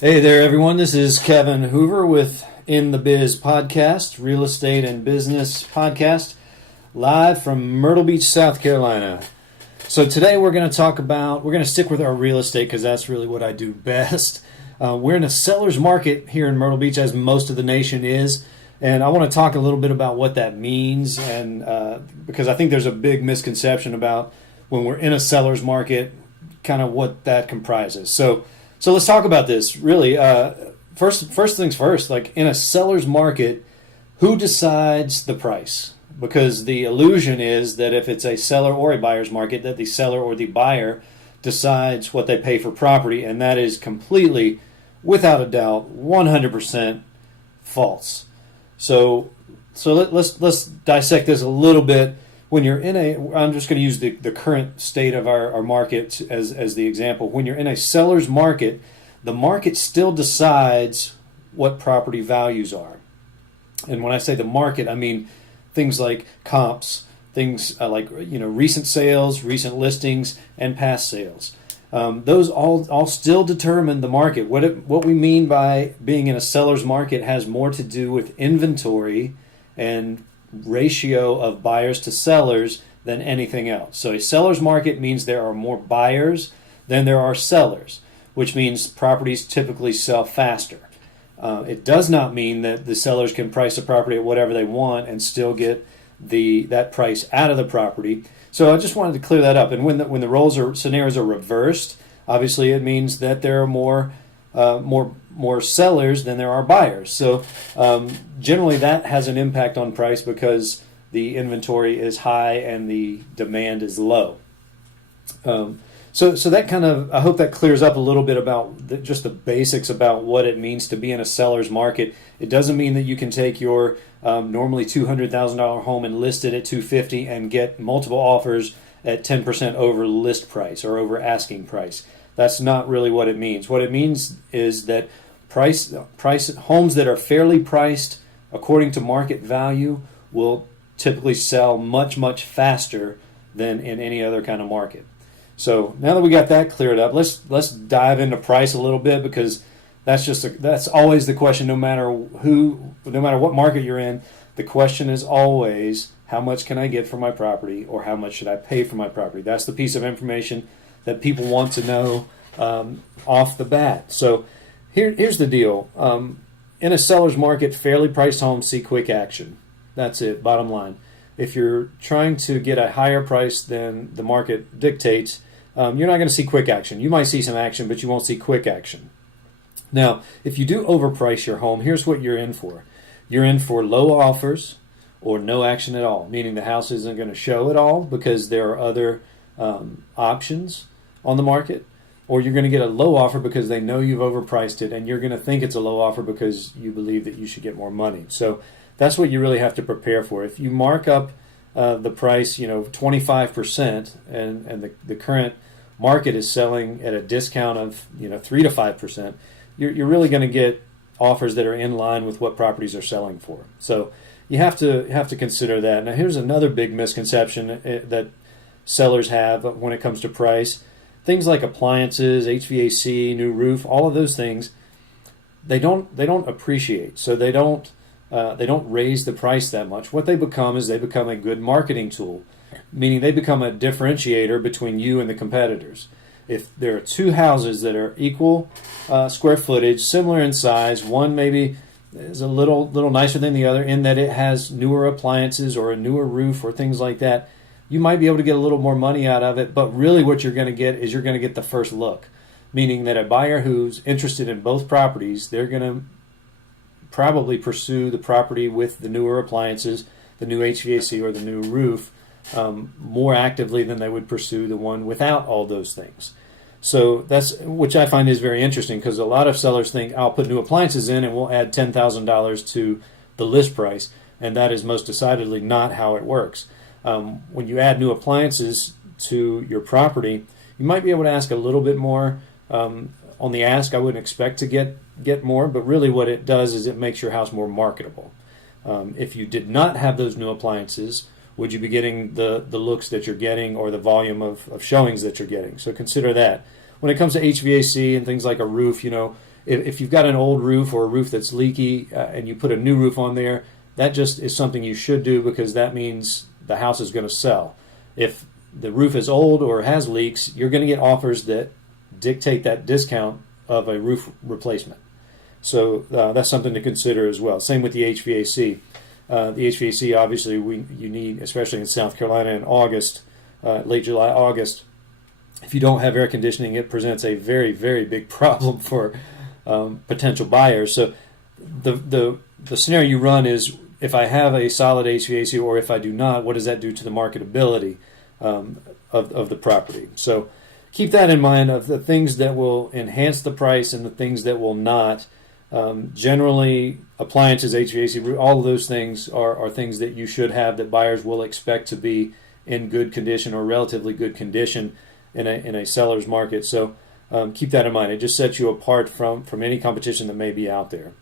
Hey there, everyone. This is Kevin Hoover with In the Biz Podcast, real estate and business podcast, live from Myrtle Beach, South Carolina. So today we're going to stick with our real estate because that's really what I do best. We're in a seller's market here in Myrtle Beach, as most of the nation is. And I want to talk a little bit about what that means, and because I think there's a big misconception about when we're in a seller's market, kind of what that comprises. So let's talk about this. Really, first things first. Like in a seller's market, who decides the price? Because the illusion is that if it's a seller or a buyer's market, that the seller or the buyer decides what they pay for property, and that is completely, without a doubt, 100% false. So let's dissect this a little bit. When you're I'm just going to use the current state of our market as the example. When you're in a seller's market, the market still decides what property values are. And when I say the market, I mean things like comps, things like recent sales, recent listings, and past sales. Those all still determine the market. What we mean by being in a seller's market has more to do with inventory and ratio of buyers to sellers than anything else. So a seller's market means there are more buyers than there are sellers, which means properties typically sell faster. It does not mean that the sellers can price a property at whatever they want and still get that price out of the property. So I just wanted to clear that up. And when the scenarios are reversed, obviously it means that there are more sellers than there are buyers. So generally that has an impact on price because the inventory is high and the demand is low. So that kind of, I hope that clears up a little bit about just the basics about what it means to be in a seller's market. It doesn't mean that you can take your normally $200,000 home and list it at $250,000 and get multiple offers at 10% over list price or over asking price. That's not really what it means. What it means is that price homes that are fairly priced according to market value will typically sell much, much faster than in any other kind of market. So now that we got that cleared up, let's dive into price a little bit, because that's always the question. No matter what market you're in, the question is always, how much can I get for my property, or how much should I pay for my property? That's the piece of information that people want to know off the bat. So here's the deal. In a seller's market, fairly priced homes see quick action. That's it, bottom line. If you're trying to get a higher price than the market dictates, you're not going to see quick action. You might see some action, but you won't see quick action. Now, if you do overprice your home, here's what you're in for. You're in for low offers or no action at all, meaning the house isn't going to show at all because there are other options on the market, or you're going to get a low offer because they know you've overpriced it, and you're going to think it's a low offer because you believe that you should get more money. So that's what you really have to prepare for. If you mark up the price, 25%, and the current market is selling at a discount of 3 to 5%, you're really going to get offers that are in line with what properties are selling for. So you have to consider that. Now, here's another big misconception that sellers have when it comes to price. Things like appliances, HVAC, new roof, all of those things, they don't appreciate. So they don't raise the price that much. What they become is a good marketing tool, meaning they become a differentiator between you and the competitors. If there are two houses that are equal square footage, similar in size, one maybe is a little nicer than the other in that it has newer appliances or a newer roof or things like that, you might be able to get a little more money out of it, but really what you're going to get is you're going to get the first look, meaning that a buyer who's interested in both properties, they're going to probably pursue the property with the newer appliances, the new HVAC or the new roof more actively than they would pursue the one without all those things. So that's, which I find is very interesting, because a lot of sellers think, I'll put new appliances in and we'll add $10,000 to the list price, and that is most decidedly not how it works. When you add new appliances to your property, you might be able to ask a little bit more. On the ask, I wouldn't expect to get more, but really what it does is it makes your house more marketable. If you did not have those new appliances, would you be getting the looks that you're getting or the volume of showings that you're getting? So consider that. When it comes to HVAC and things like a roof, if you've got an old roof or a roof that's leaky and you put a new roof on there, that just is something you should do because that means the house is going to sell. If the roof is old or has leaks, you're going to get offers that dictate that discount of a roof replacement. So that's something to consider as well. Same with the HVAC. The HVAC, obviously, you need, especially in South Carolina in August, late July, August. If you don't have air conditioning, it presents a very, very big problem for potential buyers. So the scenario you run is, if I have a solid HVAC or if I do not, what does that do to the marketability of the property? So keep that in mind, of the things that will enhance the price and the things that will not. Generally, appliances, HVAC, all of those things are things that you should have that buyers will expect to be in good condition or relatively good condition in a seller's market. So keep that in mind. It just sets you apart from any competition that may be out there.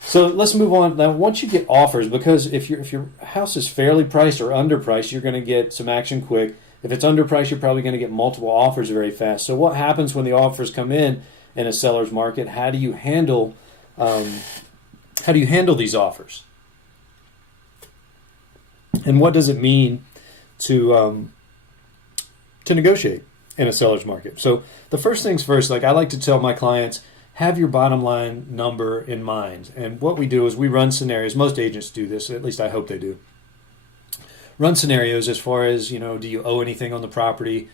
So let's move on. Now, once you get offers, because if your house is fairly priced or underpriced, you're going to get some action quick. If it's underpriced, you're probably going to get multiple offers very fast. So what happens when the offers come in a seller's market? How do you handle these offers? And what does it mean to negotiate in a seller's market? So the first things first, like I like to tell my clients, have your bottom line number in mind. And what we do is we run scenarios. Most agents do this, at least I hope they do. Run scenarios as far as, do you owe anything on the property?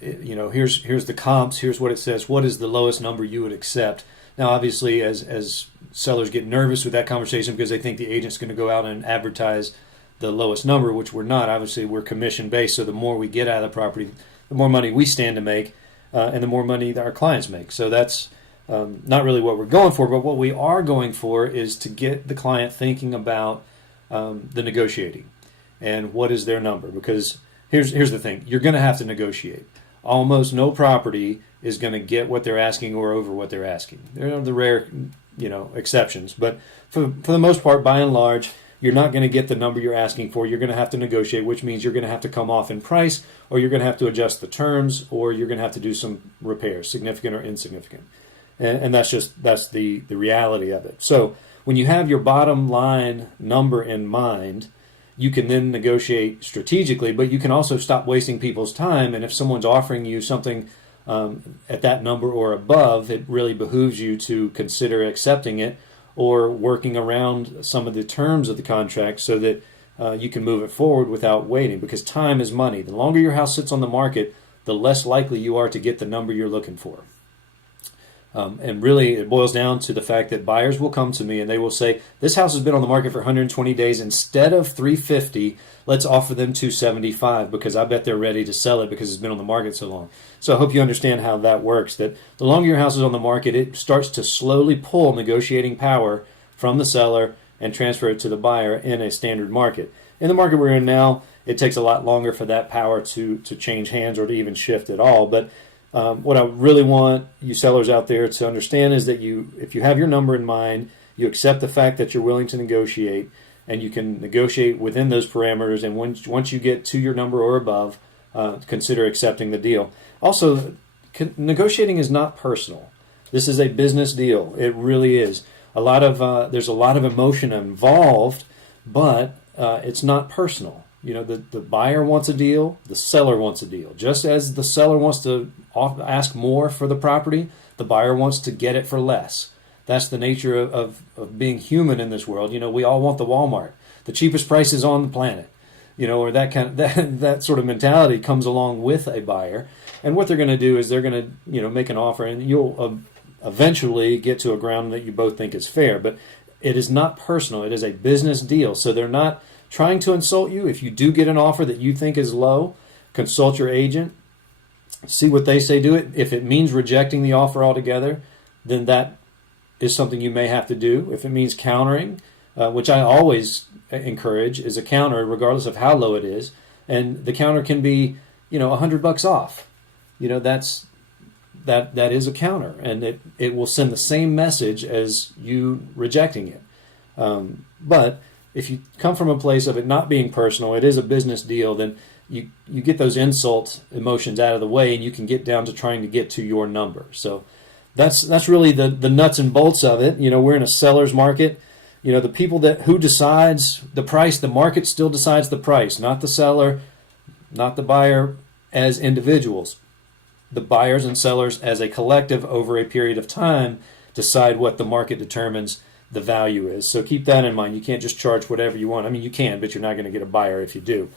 Here's the comps. Here's what it says. What is the lowest number you would accept? Now, obviously, as sellers get nervous with that conversation because they think the agent's going to go out and advertise the lowest number, which we're not. Obviously, we're commission-based, so the more we get out of the property, the more money we stand to make, and the more money that our clients make. So that's not really what we're going for, but what we are going for is to get the client thinking about the negotiating and what is their number. Because here's the thing. You're going to have to negotiate. Almost no property is going to get what they're asking or over what they're asking. There are the rare, exceptions. But for the most part, by and large, you're not going to get the number you're asking for. You're going to have to negotiate, which means you're going to have to come off in price, or you're going to have to adjust the terms, or you're going to have to do some repairs, significant or insignificant. And that's the reality of it. So when you have your bottom line number in mind, you can then negotiate strategically, but you can also stop wasting people's time. And if someone's offering you something at that number or above, it really behooves you to consider accepting it or working around some of the terms of the contract so that you can move it forward without waiting, because time is money. The longer your house sits on the market, the less likely you are to get the number you're looking for. And really, it boils down to the fact that buyers will come to me and they will say, this house has been on the market for 120 days. Instead of $350, let's offer them $275 because I bet they're ready to sell it because it's been on the market so long. So I hope you understand how that works, that the longer your house is on the market, it starts to slowly pull negotiating power from the seller and transfer it to the buyer in a standard market. In the market we're in now, it takes a lot longer for that power to change hands or to even shift at all. But what I really want you sellers out there to understand is that if you have your number in mind, you accept the fact that you're willing to negotiate, and you can negotiate within those parameters. And once you get to your number or above, consider accepting the deal. Also, negotiating is not personal. This is a business deal. It really is. There's a lot of emotion involved, but it's not personal. The buyer wants a deal, the seller wants a deal. Just as the seller wants to ask more for the property, the buyer wants to get it for less. That's the nature of being human in this world. We all want the Walmart, the cheapest prices on the planet, or that sort of mentality comes along with a buyer. And what they're going to do is they're going to, make an offer, and you'll eventually get to a ground that you both think is fair. But it is not personal. It is a business deal. So they're not trying to insult you. If you do get an offer that you think is low, consult your agent, see what they say, do it. If it means rejecting the offer altogether, then that is something you may have to do. If it means countering, which I always encourage, is a counter regardless of how low it is. And the counter can be, $100 off. That is a counter, and it will send the same message as you rejecting it. But if you come from a place of it not being personal, it is a business deal, then you get those insult emotions out of the way, and you can get down to trying to get to your number. So that's really the nuts and bolts of it. We're in a seller's market. The people who decides the price, the market still decides the price, not the seller, not the buyer as individuals. The buyers and sellers as a collective over a period of time decide what the market determines the value is. So keep that in mind. You can't just charge whatever you want. I mean, you can, but you're not going to get a buyer if you do.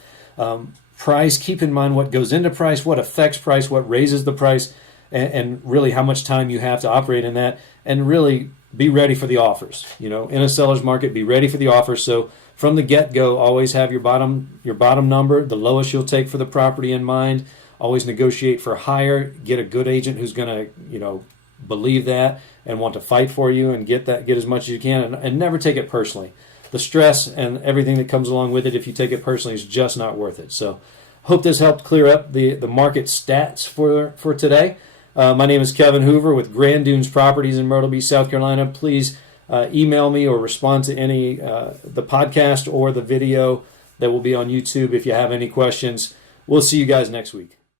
Price, keep in mind what goes into price, what affects price, what raises the price, and really how much time you have to operate in that, and really be ready for the offers. In a seller's market, be ready for the offers. So from the get-go, always have your bottom number, the lowest you'll take for the property in mind. Always negotiate for higher. Get a good agent who's going to, believe that and want to fight for you and get as much as you can, and never take it personally. The stress and everything that comes along with it, if you take it personally, is just not worth it. So hope this helped clear up the market stats for today. My name is Kevin Hoover with Grand Dunes Properties in Myrtle Beach, South Carolina. Please email me or respond to any the podcast or the video that will be on YouTube if you have any questions. We'll see you guys next week.